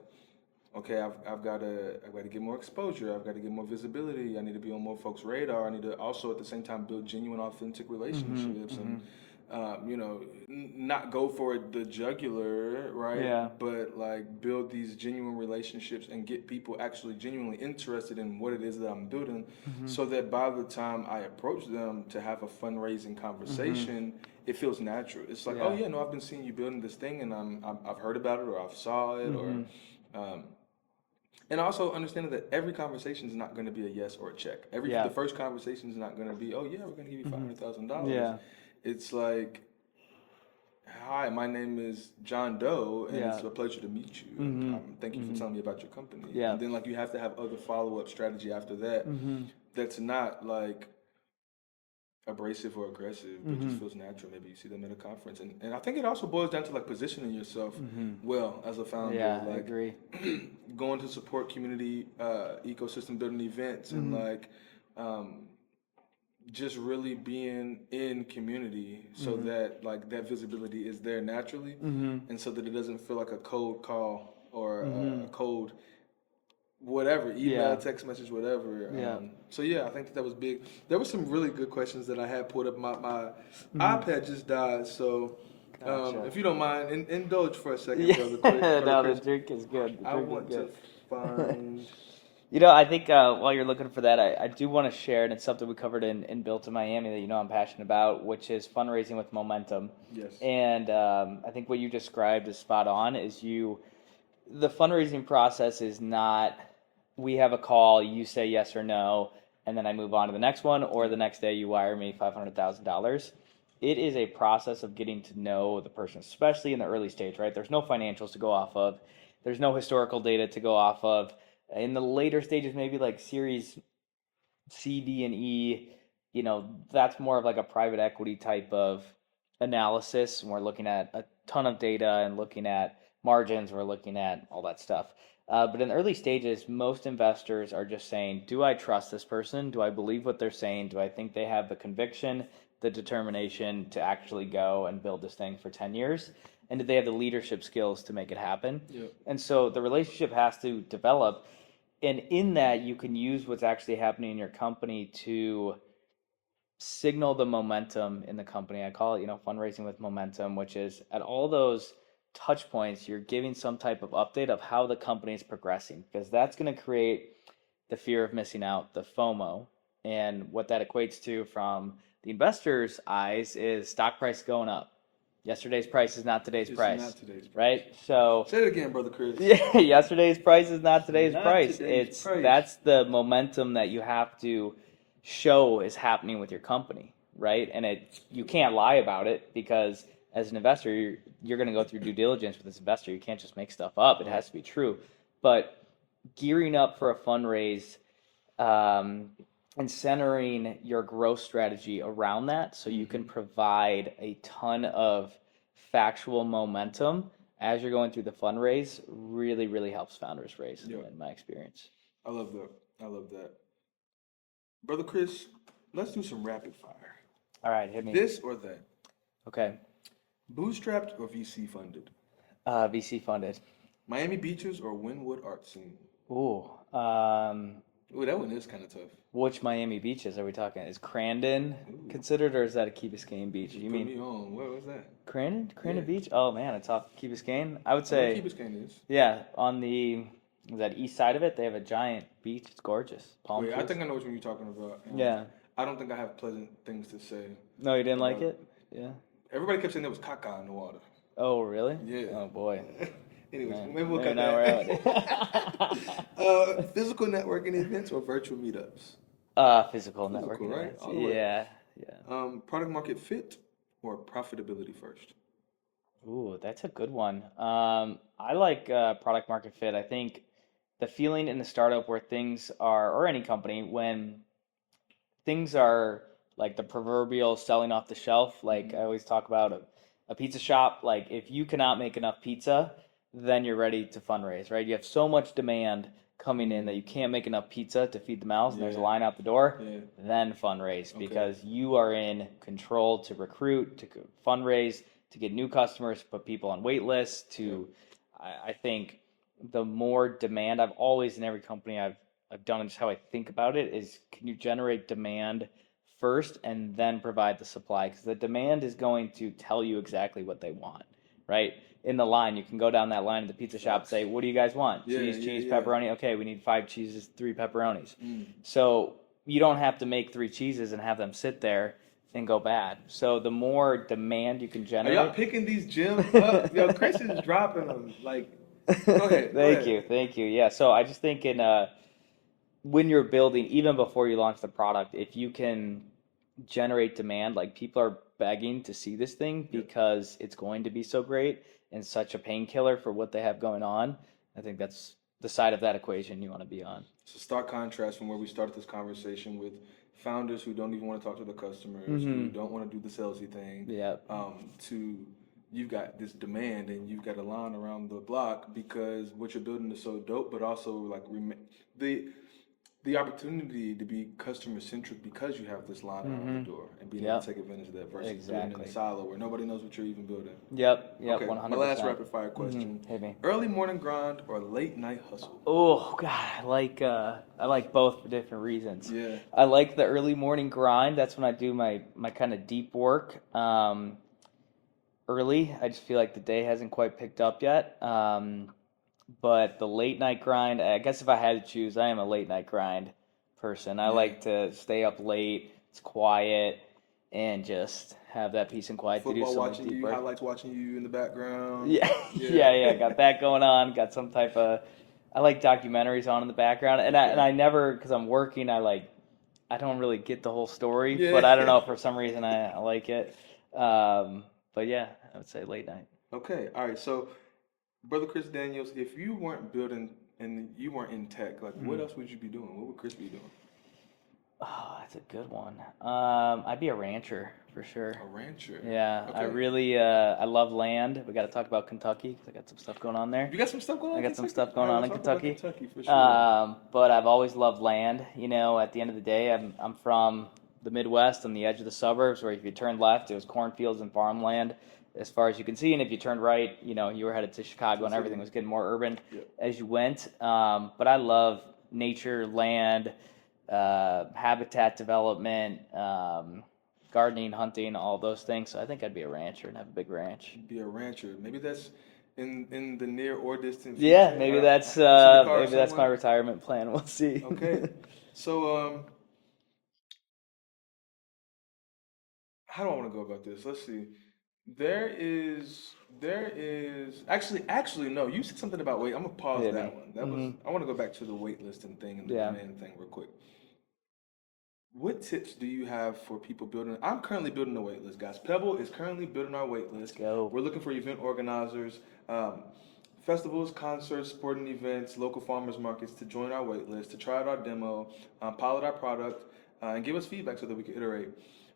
okay, I've got to get more exposure. I've got to get more visibility. I need to be on more folks' radar. I need to also at the same time build genuine, authentic relationships and not go for the jugular, right? Yeah. But like build these genuine relationships and get people actually genuinely interested in what it is that I'm building, so that by the time I approach them to have a fundraising conversation, it feels natural. It's like, oh yeah, no, I've been seeing you building this thing, and I've heard about it, or I've saw it, or and also understanding that every conversation is not going to be a yes or a check. The first conversation is not going to be, oh yeah, we're going to give you $500,000. Yeah. It's like, hi, my name is John Doe, and it's a pleasure to meet you. Thank you for telling me about your company. Yeah. And then like you have to have other follow-up strategy after that. That's not like, abrasive or aggressive, but just feels natural. Maybe you see them at a conference, and I think it also boils down to like positioning yourself well as a founder. Yeah, I like agree. going to support community ecosystem building events and like just really being in community so that like that visibility is there naturally, and so that it doesn't feel like a cold call or a cold whatever, email, Yeah. text message, whatever. Yeah. So yeah, I think that was big. There were some really good questions that I had pulled up. My iPad just died, so Gotcha. if you don't mind, indulge for a second, Yeah, brother. Brother no, the Chris. drink is good. The I drink want is to good. find. You know, I think while you're looking for that, I do want to share, and it's something we covered in Built in Miami that you know I'm passionate about, which is fundraising with momentum. Yes. And I think what you described is spot on. The fundraising process is not we have a call, you say yes or no, and then I move on to the next one, or the next day you wire me $500,000. It is a process of getting to know the person, especially in the early stage, right? There's no financials to go off of. There's no historical data to go off of. In the later stages, maybe like Series C, D, and E, you know, that's more of like a private equity type of analysis. And we're looking at a ton of data and looking at margins. We're looking at all that stuff. But in the early stages, most investors are just saying, do I trust this person? Do I believe what they're saying? Do I think they have the conviction, the determination to actually go and build this thing for 10 years? And do they have the leadership skills to make it happen? Yep. And so the relationship has to develop. And in that, you can use what's actually happening in your company to signal the momentum in the company. I call it, you know, fundraising with momentum, which is at all those touch points, you're giving some type of update of how the company is progressing, because that's going to create the fear of missing out, the FOMO. And what that equates to from the investor's eyes is stock price going up. Yesterday's price is not today's It's price, not today's price. right? So Say it again, brother Chris. yeah, yesterday's price is not today's Not price. today's price. That's the momentum that you have to show is happening with your company, right? And you can't lie about it, because as an investor, you're going to go through due diligence with this investor. You can't just make stuff up. It has to be true. But gearing up for a fundraise and centering your growth strategy around that, so you can provide a ton of factual momentum as you're going through the fundraise, really, really helps founders raise, Yep. in my experience. I love that. I love that. Brother Chris, let's do some rapid fire. All right, hit me. This or that? Okay. Bootstrapped or VC funded? VC funded. Miami beaches or Wynwood art scene? Ooh. Ooh, that one is kind of tough. Which Miami beaches are we talking? Is Crandon considered, or is that a Key Biscayne beach? You Put mean me on. Where was that? Crandon? Crandon Yeah. Beach? Oh man, it's off Key Biscayne. I would I know say, Key Biscayne is. yeah, on that east side of it, they have a giant beach. It's gorgeous. Palm Wait, I trees. think I know which one you're talking about. Yeah. I don't think I have pleasant things to say. No, you didn't like about it? Yeah. Everybody kept saying there was caca in the water. Oh, really? Yeah. Oh boy. Anyways, Man, maybe we'll maybe cut now that. we're Physical networking events or virtual meetups? Physical networking right? events. All the way. Yeah. Product market fit or profitability first? Ooh, that's a good one. I like product market fit. I think the feeling in the startup where things are, or any company, when things are like the proverbial selling off the shelf, like I always talk about a pizza shop, like if you cannot make enough pizza, then you're ready to fundraise, right? You have so much demand coming in that you can't make enough pizza to feed the mouths, and there's a Yeah. line out the door, Yeah. then fundraise, Okay. because you are in control to recruit, to fundraise, to get new customers, put people on wait lists, I think the more demand, I've always in every company I've done, and just how I think about it is, can you generate demand first and then provide the supply? Because the demand is going to tell you exactly what they want, right? In the line, you can go down that line at the pizza shop and say, what do you guys want? Yeah, Cheese, yeah, cheese, yeah. pepperoni. Okay, we need 5 cheeses, 3 pepperonis. Mm. So you don't have to make 3 cheeses and have them sit there and go bad. So the more demand you can Are generate. y'all picking these gems up? Yo, Chris is dropping them. Like, go ahead. Thank you. Yeah, so I just think when you're building, even before you launch the product, if you can generate demand, like people are begging to see this thing because it's going to be so great and such a painkiller for what they have going on, I think that's the side of that equation you want to be on. It's a stark contrast from where we started this conversation with founders who don't even want to talk to the customers, who Mhm. don't want to do the salesy thing, Yep. to you've got this demand and you've got a line around the block because what you're building is so dope, but also like the the opportunity to be customer centric because you have this line around the Mhm. door and being able Yep. to take advantage of that versus building in a Exactly. silo where nobody knows what you're even building. Yep. Yep. Okay, my 100%. last rapid fire question: Hit me. early morning grind or late night hustle? Oh God, I like both for different reasons. Yeah. I like the early morning grind. That's when I do my kind of deep work. Early, I just feel like the day hasn't quite picked up yet. But the late night grind, I guess if I had to choose, I am a late night grind person. I Yeah. like to stay up late. It's quiet and just have that peace and quiet to do Football some watching deep you, work. highlights watching you in the background. Yeah, yeah. Got that going on. Got some type of. I like documentaries on in the background, and Okay. I never because I'm working. I don't really get the whole story, Yeah. but I don't know for some reason I like it. But yeah, I would say late night. Okay, all right. So, Brother Chris Daniels, if you weren't building and you weren't in tech, like what else would you be doing? What would Chris be doing? Oh, that's a good one. I'd be a rancher for sure. A rancher. Yeah, I Okay. really I love land. We got to talk about Kentucky 'cause I got some stuff going on there. You got some stuff going on I in got some Kentucky? stuff going All right, on in let's talk about Kentucky. Kentucky for sure. But I've always loved land. You know, at the end of the day, I'm from the Midwest on the edge of the suburbs, where if you turned left, it was cornfields and farmland as far as you can see, and if you turned right, you know, you were headed to Chicago, and everything was getting more urban Yep. as you went. But I love nature, land, habitat development, gardening, hunting, all those things. So I think I'd be a rancher and have a big ranch. Be a rancher. Maybe that's in the near or distant Yeah, future. maybe I that's see the car maybe that's my somewhere. retirement plan. We'll see. Okay. So, how do I want to go about this? Let's see. There is actually no. You said something about wait. I'm gonna pause Yeah, that me. one. That was I want to go back to the waitlisting thing and the Yeah. demand thing real quick. What tips do you have for people building? I'm currently building a wait list, guys. Pebble is currently building our wait Let's list. go. We're looking for event organizers, festivals, concerts, sporting events, local farmers markets to join our wait list, to try out our demo, pilot our product, and give us feedback so that we can iterate.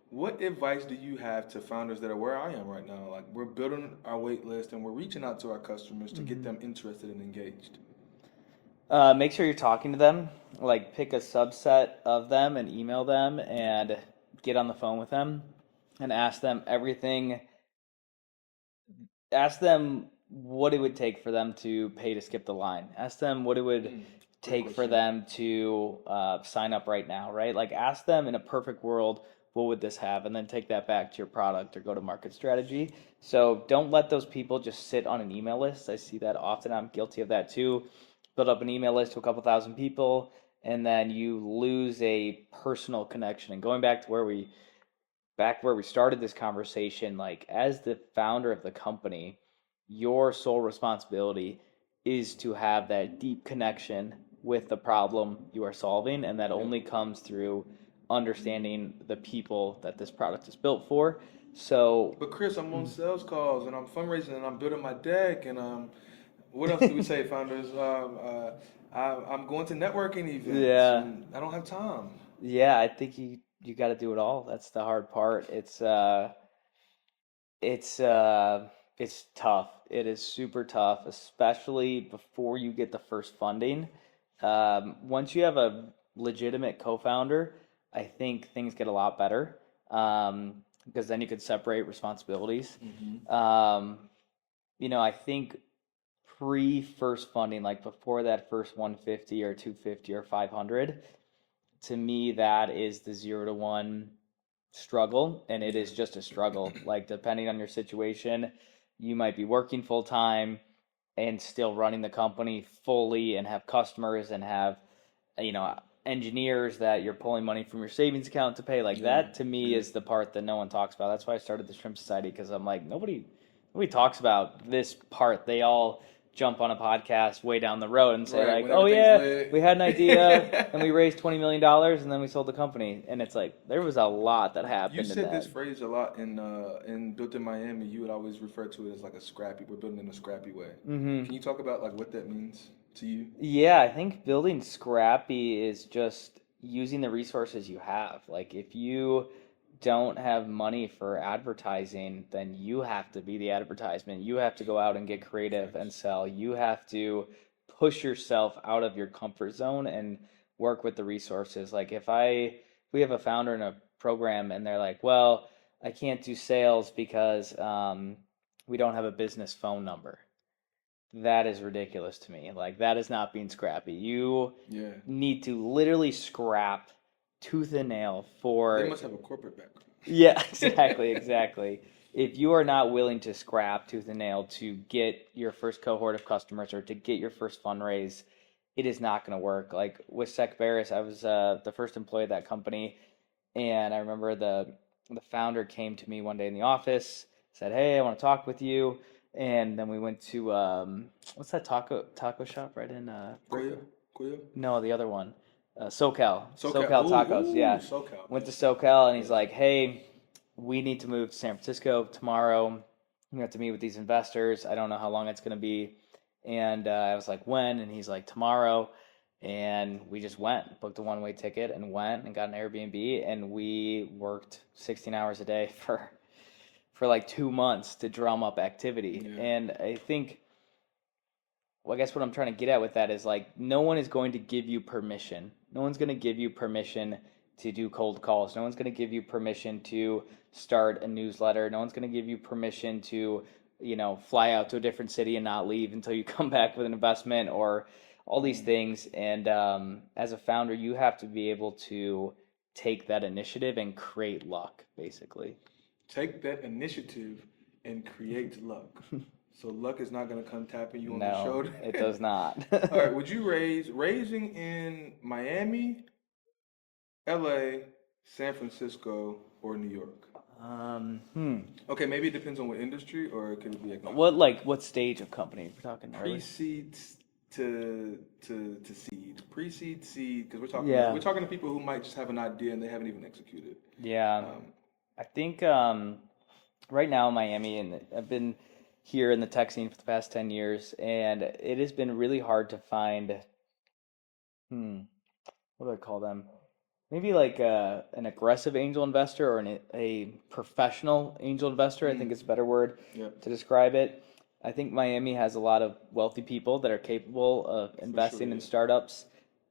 What advice do you have to founders that are where I am right now? Like we're building our wait list and we're reaching out to our customers to get them interested and engaged. Make sure you're talking to them. Like, pick a subset of them and email them and get on the phone with them and ask them everything. Ask them what it would take for them to pay to skip the line. Ask them what it would Great take for question. them to sign up right now, right? Like, ask them in a perfect world, what would this have? And then take that back to your product or go to market strategy. So don't let those people just sit on an email list. I see that often. I'm guilty of that too. Build up an email list to a couple thousand people, and then you lose a personal connection. And going back where we started this conversation, like as the founder of the company, your sole responsibility is to have that deep connection with the problem you are solving, and that only comes through understanding the people that this product is built for. So, But Chris, I'm on sales calls and I'm fundraising and I'm building my deck and what else do we say, founders? I'm going to networking events yeah, and I don't have time. yeah, I think you got to do it all. That's the hard part. It's it's tough. It is super tough, especially before you get the first funding. Once you have a legitimate co-founder, I think things get a lot better, because then you could separate responsibilities. Um, you know, I think pre first funding, like before that first 150 or 250 or 500, to me that is the 0 to 1 struggle, and it is just a struggle. Like, depending on your situation, you might be working full time and still running the company fully and have customers and have, you know, engineers that you're pulling money from your savings account to pay. Like, Yeah, that to me yeah. is the part that no one talks about. That's why I started the Shrimp Society, because I'm like, nobody talks about this part. They all jump on a podcast way down the road and say, Right, like, when oh everything's yeah, lit. we had an idea and we raised $20 million and then we sold the company. And it's like, there was a lot that happened You in said that. this phrase a lot in Built in Miami. You would always refer to it as like a scrappy. We're building in a scrappy way. Can you talk about like what that means to you? Yeah, I think building Scrappy is just using the resources you have. Like if you don't have money for advertising, then you have to be the advertisement. You have to go out and get creative and sell. You have to push yourself out of your comfort zone and work with the resources. Like if we have a founder in a program and they're like, well, I can't do sales because we don't have a business phone number. That is ridiculous to me. Like that is not being scrappy. You Yeah. need to literally scrap tooth and nail for They must have a corporate background. yeah, exactly. If you are not willing to scrap tooth and nail to get your first cohort of customers or to get your first fundraise, it is not going to work. Like with Sec Barris, I was the first employee of that company, and I remember the founder came to me one day in the office, said, "Hey, I want to talk with you." And then we went to what's that taco shop right in Koyo? no, the other one. SoCal. SoCal. SoCal Ooh, Tacos, ooh, yeah. SoCal. Went to SoCal and he's like, "Hey, we need to move to San Francisco tomorrow. We have to meet with these investors. I don't know how long it's going to be." And I was like, "When?" And he's like, "Tomorrow." And we just went, booked a one-way ticket and went and got an Airbnb and we worked 16 hours a day for like 2 months to drum up activity. Yeah. And I think well, I guess what I'm trying to get at with that is like no one is going to give you permission. No one's going to give you permission to do cold calls. No one's going to give you permission to start a newsletter. No one's going to give you permission to, fly out to a different city and not leave until you come back with an investment or all these things. And as a founder, you have to be able to take that initiative and create luck, basically. Take that initiative and create luck. So luck is not going to come tapping you on the No, shoulder. it does not. All right, would you raising in Miami, LA, San Francisco, or New York? Okay, maybe it depends on what industry, or it could be agnostic. What stage of company? We're talking early. Pre-seed to seed, pre-seed, seed, because Yeah. we're talking to people who might just have an idea and they haven't even executed. Yeah, I think right now in Miami, and I've been here in the tech scene for the past 10 years, and it has been really hard to find, what do I call them? Maybe like an aggressive angel investor or a professional angel investor, I think is a better word Yep. to describe it. I think Miami has a lot of wealthy people that are capable of investing sure, in yeah. startups,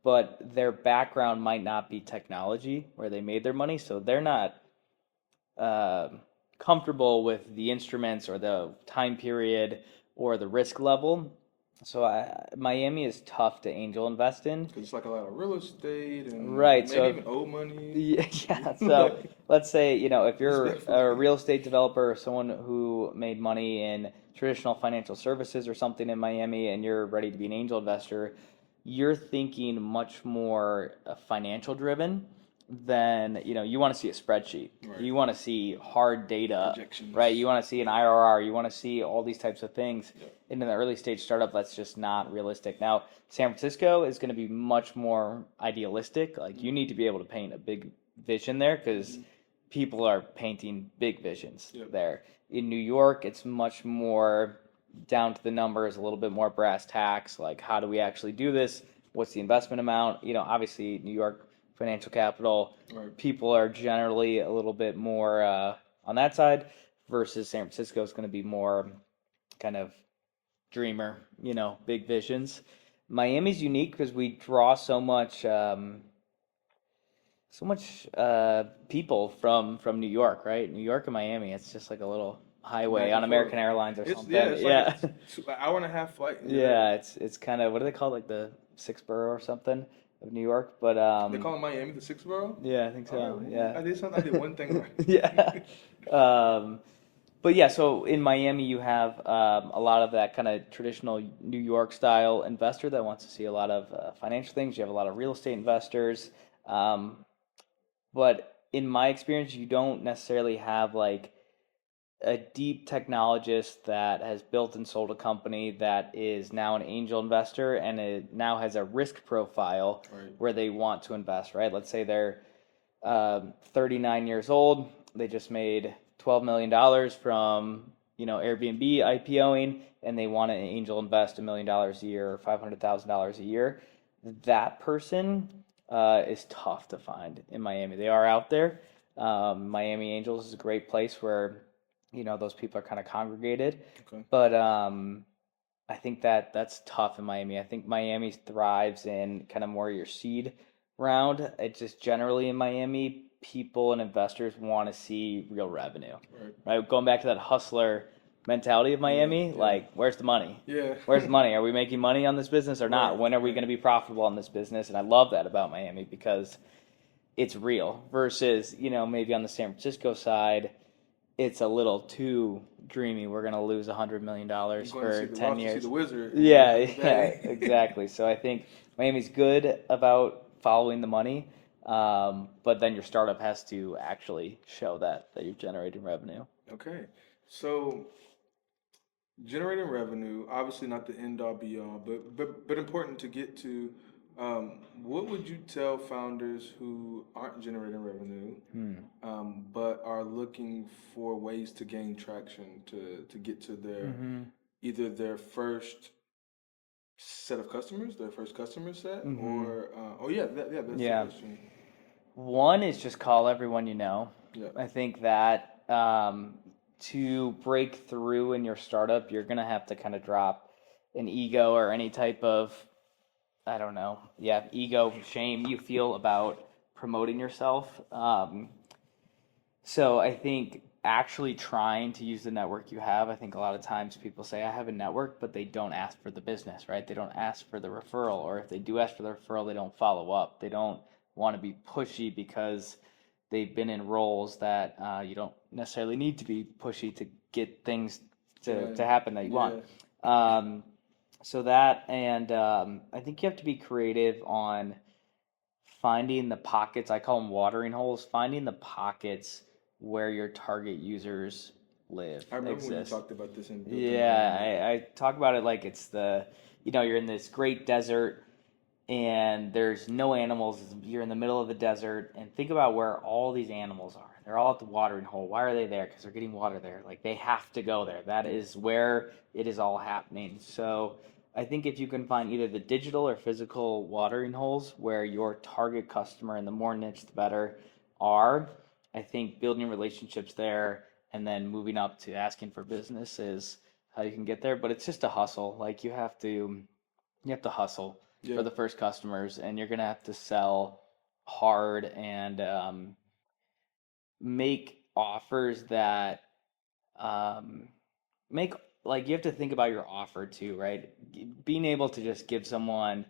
but their background might not be technology where they made their money, so they're not uh, comfortable with the instruments or the time period or the risk level. So Miami is tough to angel invest in. Because it's like a lot of real estate and Right, maybe so even old money. yeah, so let's say, if you're a Respectfully. real estate developer or someone who made money in traditional financial services or something in Miami and you're ready to be an angel investor, you're thinking much more financial driven than, you want to see a spreadsheet. Right. You want to see hard data, Projections. right? You want to see an IRR. You want to see all these types of things. Yep. In an early stage startup, that's just not realistic. Now, San Francisco is going to be much more idealistic. Like you need to be able to paint a big vision there because people are painting big visions Yep. there. In New York, it's much more down to the numbers, a little bit more brass tacks. Like how do we actually do this? What's the investment amount? Obviously New York financial capital, Right. people are generally a little bit more on that side versus San Francisco is going to be more kind of dreamer, big visions. Miami's unique because we draw so much people from New York, right? New York and Miami, it's just like a little highway Back on and American forth. Airlines or It's something. it's Yeah. like an hour and a half flight. Yeah, it's kind of, what do they call it, like the sixth borough or something of New York? But They call it Miami the sixth borough. yeah, I think so. Oh, Yeah. I did one thing right. Yeah. But yeah, so in Miami, you have a lot of that kind of traditional New York style investor that wants to see a lot of financial things. You have a lot of real estate investors. But in my experience, you don't necessarily have like a deep technologist that has built and sold a company that is now an angel investor and it now has a risk profile Right. where they want to invest, right? Let's say they're 39 years old. They just made $12 million from, Airbnb IPOing, and they want to angel invest $1 million a year or $500,000 a year. That person is tough to find in Miami. They are out there. Miami Angels is a great place where, those people are kind of congregated. Okay. But I think that's tough in Miami. I think Miami thrives in kind of more your seed round. It's just generally in Miami, people and investors want to see real revenue, right? Going back to that hustler mentality of Miami, Yeah. like, where's the money? Yeah. Where's the money? Are we making money on this business or not? Right, When are we going to be profitable on this business? And I love that about Miami because it's real versus, maybe on the San Francisco side, it's a little too dreamy. We're going to lose $100 million for 10 years. See the wizard. Yeah, exactly. So I think Miami's good about following the money, but then your startup has to actually show that you're generating revenue. Okay. So generating revenue, obviously not the end all be all, but important to get to. What would you tell founders who aren't generating revenue, but are looking for ways to gain traction to get to their either their first set of customers, their first customer set, or that's the question. One is just call everyone you know. Yeah. I think that to break through in your startup, you're gonna have to kind of drop an ego or any type of, I don't know, ego, shame you feel about promoting yourself. So I think actually trying to use the network you have. I think a lot of times people say I have a network, but they don't ask for the business, right? They don't ask for the referral, or if they do ask for the referral, they don't follow up. They don't want to be pushy because they've been in roles that you don't necessarily need to be pushy to get things to happen that you want. So that, and I think you have to be creative on finding the pockets. I call them watering holes. Finding the pockets where your target users live. I remember when you exist. talked about this in I talk about it like it's you're in this great desert and there's no animals. You're in the middle of the desert, and think about where all these animals are. They're all at the watering hole. Why are they there? Because they're getting water there. Like, they have to go there. That is where it is all happening. So I think if you can find either the digital or physical watering holes where your target customer, and the more niche the better, I think building relationships there and then moving up to asking for business is how you can get there. But it's just a hustle. Like, you have to hustle for the first customers, and you're gonna have to sell hard and make offers that make, like, you have to think about your offer too, right? Being able to just give someone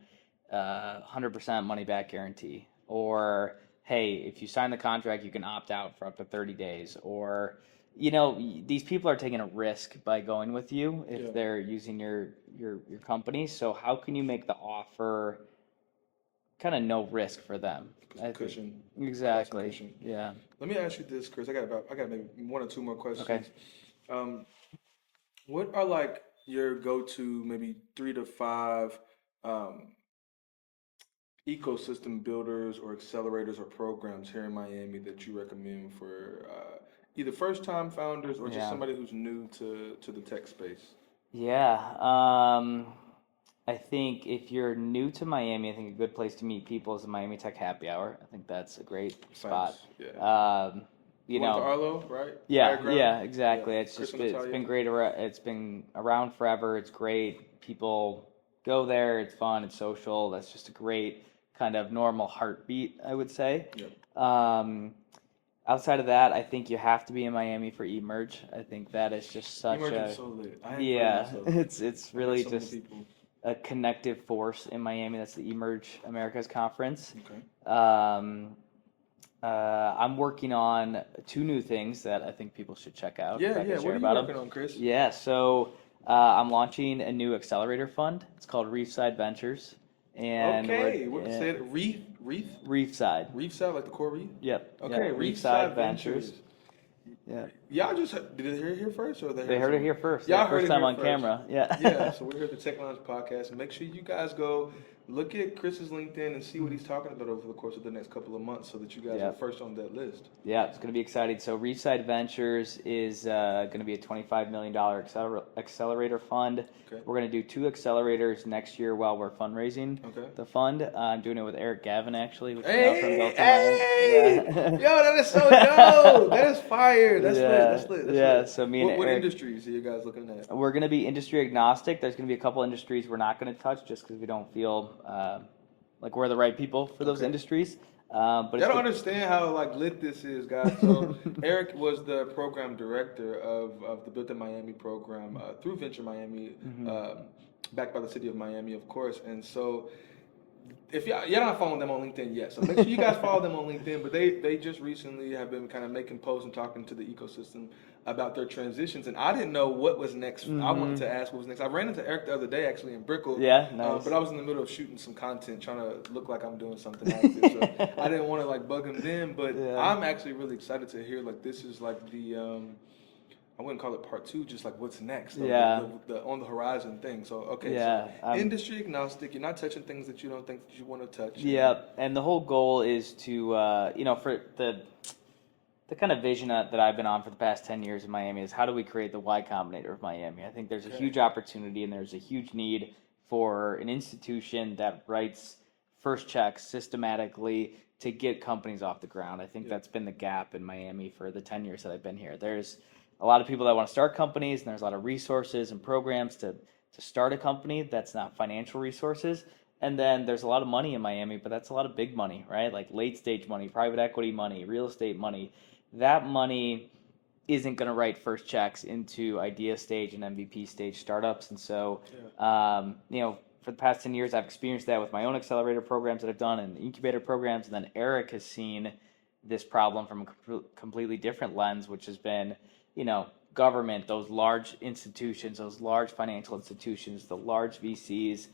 100% money back guarantee, or hey, if you sign the contract, you can opt out for up to 30 days, or these people are taking a risk by going with you if they're using your company. So how can you make the offer kind of no risk for them? Cushion. Exactly. Cushion. Yeah. Let me ask you this, Chris. I got maybe one or two more questions. Okay. What are like your go-to maybe 3 to 5 ecosystem builders or accelerators or programs here in Miami that you recommend for either first-time founders or just somebody who's new to the tech space? Yeah. I think if you're new to Miami, I think a good place to meet people is the Miami Tech Happy Hour. I think that's a great spot. Yeah. To Arlo, right? Yeah, exactly. Yeah. It's been great. It's been around forever. It's great. People go there. It's fun. It's social. That's just a great kind of normal heartbeat, I would say. Yep. Outside of that, I think you have to be in Miami for Emerge. I think that is just such Emerge is so lit. it's really just a connective force in Miami. That's the Emerge Americas Conference. Okay. I'm working on 2 new things that I think people should check out. Yeah. What are you working on, Chris? Yeah, so I'm launching a new accelerator fund. It's called Reefside Ventures. And say it. Reef? Reefside. Reefside, like the coral reef? Yep. Okay, yep. Reefside Ventures. Yeah. Y'all just did it hear it here first, or they heard it here first? Y'all first time on first. camera. Yeah. Yeah. So we're here at the Tech Lounge podcast, and make sure you guys go look at Chris's LinkedIn and see what he's talking about over the course of the next couple of months so that you guys Yep. are first on that list. Yeah, it's going to be exciting. So Reefside Ventures is going to be a $25 million accelerator fund. Okay. We're going to do 2 accelerators next year while we're fundraising Okay. the fund. I'm doing it with Eric Gavin, actually. Which Hey, yeah. yo, that is so dope. That is fire. That's Yeah, lit. That's lit. That's yeah, lit. so me and what Eric- industries are you guys looking at? We're going to be industry agnostic. There's going to be a couple industries we're not going to touch just because we don't feel like we're the right people for those Okay. industries. But I it's don't understand how like lit this is, guys. So Eric was the program director of the Built in Miami program through Venture Miami, backed by the city of Miami, of course. And so, if y'all not following them on LinkedIn yet, so make sure you guys follow them on LinkedIn. But they just recently have been kind of making posts and talking to the ecosystem about their transitions, and I didn't know what was next. I wanted to ask what was next. I ran into Eric the other day actually in Brickell. Yeah, nice. But I was in the middle of shooting some content, trying to look like I'm doing something active. So I didn't want to like bug him then. But Yeah. I'm actually really excited to hear like this is like the I wouldn't call it part 2, just like what's next. Yeah. The on the horizon thing. So okay. Yeah, So industry agnostic. You're not touching things that you don't think that you want to touch. Yeah, and the whole goal is to, for the kind of vision that I've been on for the past 10 years in Miami is how do we create the Y Combinator of Miami? I think there's a huge opportunity and there's a huge need for an institution that writes first checks systematically to get companies off the ground. I think that's been the gap in Miami for the 10 years that I've been here. There's a lot of people that want to start companies and there's a lot of resources and programs to start a company that's not financial resources. And then there's a lot of money in Miami, but that's a lot of big money, right? Like late stage money, private equity money, real estate money. That money isn't going to write first checks into idea stage and MVP stage startups. And so, for the past 10 years, I've experienced that with my own accelerator programs that I've done and incubator programs. And then Eric has seen this problem from a completely different lens, which has been, government, those large institutions, those large financial institutions, the large VCs.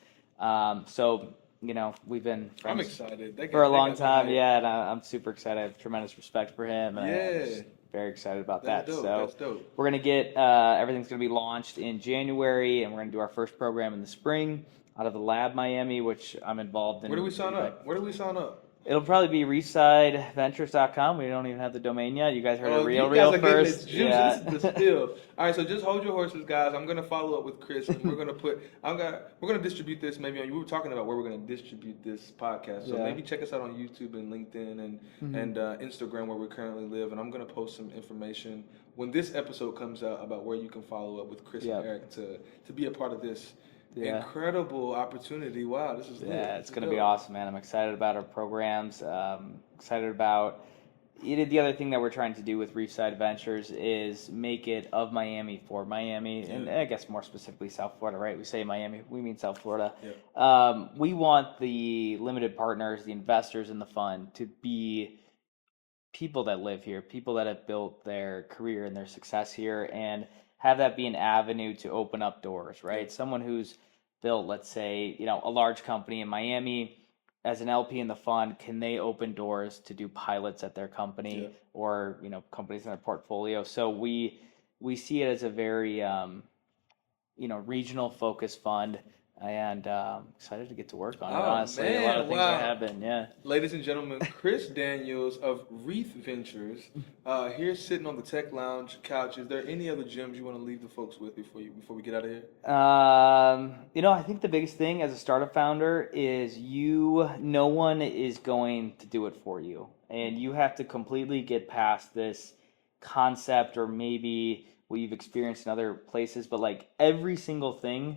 We've been friends I'm excited. for a long time. Yeah, and I'm super excited. I have tremendous respect for him. And Yeah. I'm just very excited about That's that. dope. So That's dope. we're going to get, everything's going to be launched in January, and we're going to do our first program in the spring out of the Lab Miami, which I'm involved in. Where do we sign up? It'll probably be reefsideventures.com. We don't even have the domain yet. You guys heard it real you guys are getting first. this juice. This is the spill. All right, so just hold your horses, guys. I'm gonna follow up with Chris, and we're gonna distribute this maybe on. We were talking about where we're gonna distribute this podcast, so maybe check us out on YouTube and LinkedIn and Instagram where we currently live. And I'm gonna post some information when this episode comes out about where you can follow up with Chris and Eric to be a part of this. Incredible opportunity. Wow, this is lit. Yeah, This it's is going to be dope. awesome, man. I'm excited about our programs. Excited about the other thing that we're trying to do with Reefside Ventures is make it of Miami for Miami, and I guess more specifically South Florida, right? We say Miami, we mean South Florida. We want the limited partners, the investors in the fund, to be people that live here, people that have built their career and their success here, and have that be an avenue to open up doors, right? Someone who's built, let's say, a large company in Miami as an LP in the fund, can they open doors to do pilots at their company or, companies in their portfolio? So we see it as a very, regional focused fund, and excited to get to work on it. Honestly, man, a lot of things wow. are happening. Yeah. Ladies and gentlemen, Chris Daniels of Reef Ventures, here sitting on the Tech Lounge couch. Is there any other gems you want to leave the folks with before we get out of here? I think the biggest thing as a startup founder is no one is going to do it for you, and you have to completely get past this concept or maybe what you've experienced in other places, but like every single thing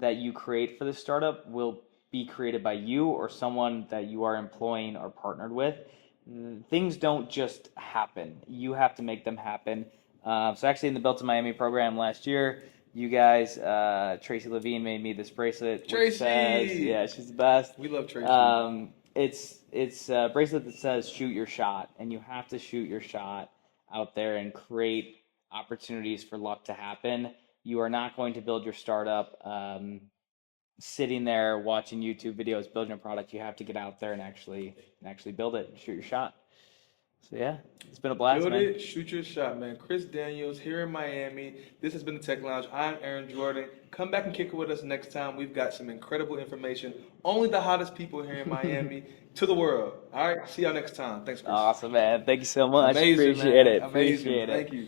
that you create for this startup will be created by you or someone that you are employing or partnered with. Things don't just happen. You have to make them happen. So actually in the Built in Miami program last year, you guys, Tracy Levine made me this bracelet. Tracy! She's the best. We love Tracy. It's a bracelet that says shoot your shot, and you have to shoot your shot out there and create opportunities for luck to happen. You are not going to build your startup sitting there watching YouTube videos, building a product. You have to get out there and actually build it and shoot your shot. So So yeah, it's been a blast, Build man. it, shoot your shot, man. Chris Daniels here in Miami. This has been the Tech Lounge. I'm Aaron Jordan. Come back and kick it with us next time. We've got some incredible information. Only the hottest people here in Miami to the world. All right, see y'all next time. Thanks, Chris. Awesome, man. Thank you so much. Amazing, Appreciate man. it. Amazing. Appreciate it. Thank you.